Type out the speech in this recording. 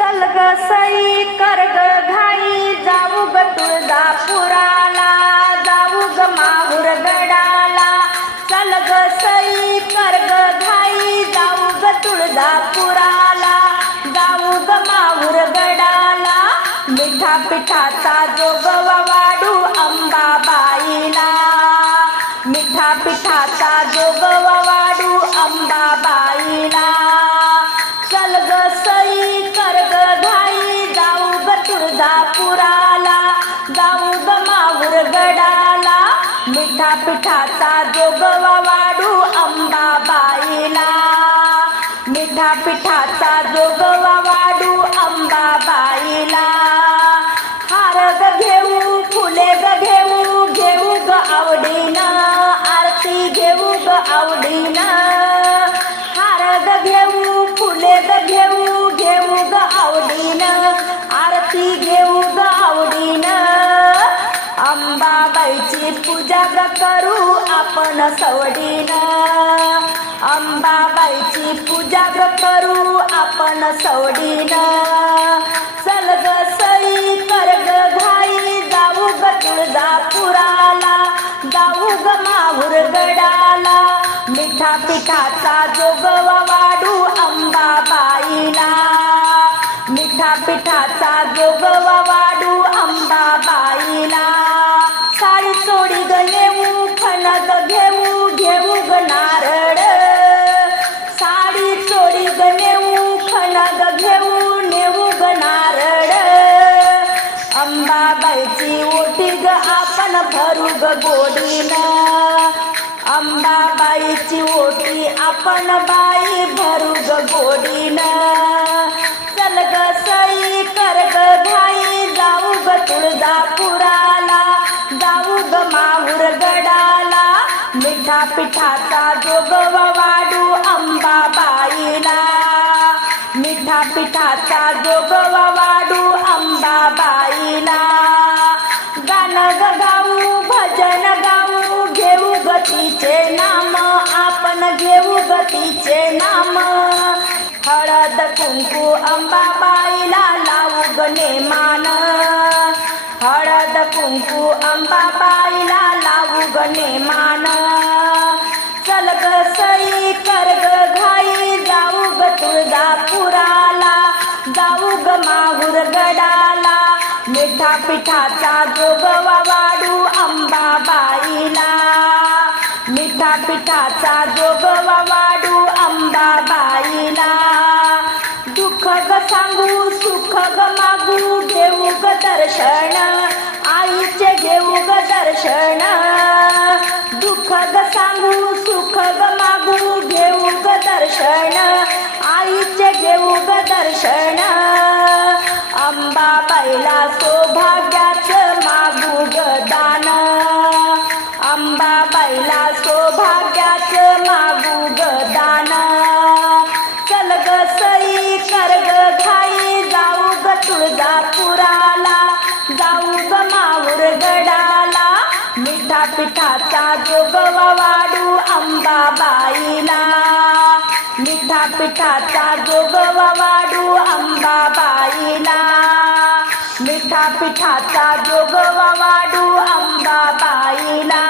चल ग सई कर ग घाई जाऊ ग तुळजापुराला जाऊ ग माहुर गडाला. चल ग सई कर ग घाई जाऊ ग तुळजापुराला जाऊ ग माहुर गडाला. मिठा पिठाचा जोगवा वाढू अंबाबाईला. मिठा पिठाचा जोगवा वाढू अंबाबाईला. तुळजापुराला जाऊ ग माहुर गडाला. मिठा पिठाचा जोगवा वाढू अंबाबाईला. अंबाबाईची पूजा ग करू आपण सवडीन. अंबाबाईची पूजा ग करू आपण सवडीन. चल ग सई कर ग घाई जाऊ ग तुळजापुराला जाऊ ग माहूर गडाला. मिठा पिठाचा जोगवा वाढू आपण भरू अंबाबाईची ओटी आपण बाई भरू ग गोडीनं चल ग सई कर ग घाई जाऊ ग तुळजापुराला. जाऊ ग माहूर गडाला. मिठा पिठाचा जोगवा वाडू अंबाबाईला मिठा पिठाचा जोगवा घेऊ नाम. हळद कुंकू अंबाबाईला लावू गणे मान. हळद कुंकू अंबाबाईला लावू गणे मान. चल ग सई कर ग घाई जाऊ ग तुळजापुराला. जाऊ ग माहूर गडाला. मिठा पिठाचा जोगवा वाढू अंबाबाईला मिठा पिठाचा जोगवा बाईला. दुःख ग सांगू सुख ग मागू घेऊ ग दर्शन. आईचे घेऊ ग दर्शन. दुःख ग सांगू सुख ग मागू घेऊ ग दर्शन. आईचे घेऊ ग दर्शन. अंबाबाईला सोभा पिठाचा जोगवा वाढू अंबाबाईला. मिठा पिठाचा जोगवा वाढू अंबाबाईला. मिठा पिठाचा जोगवा वाढू अंबाबाईला.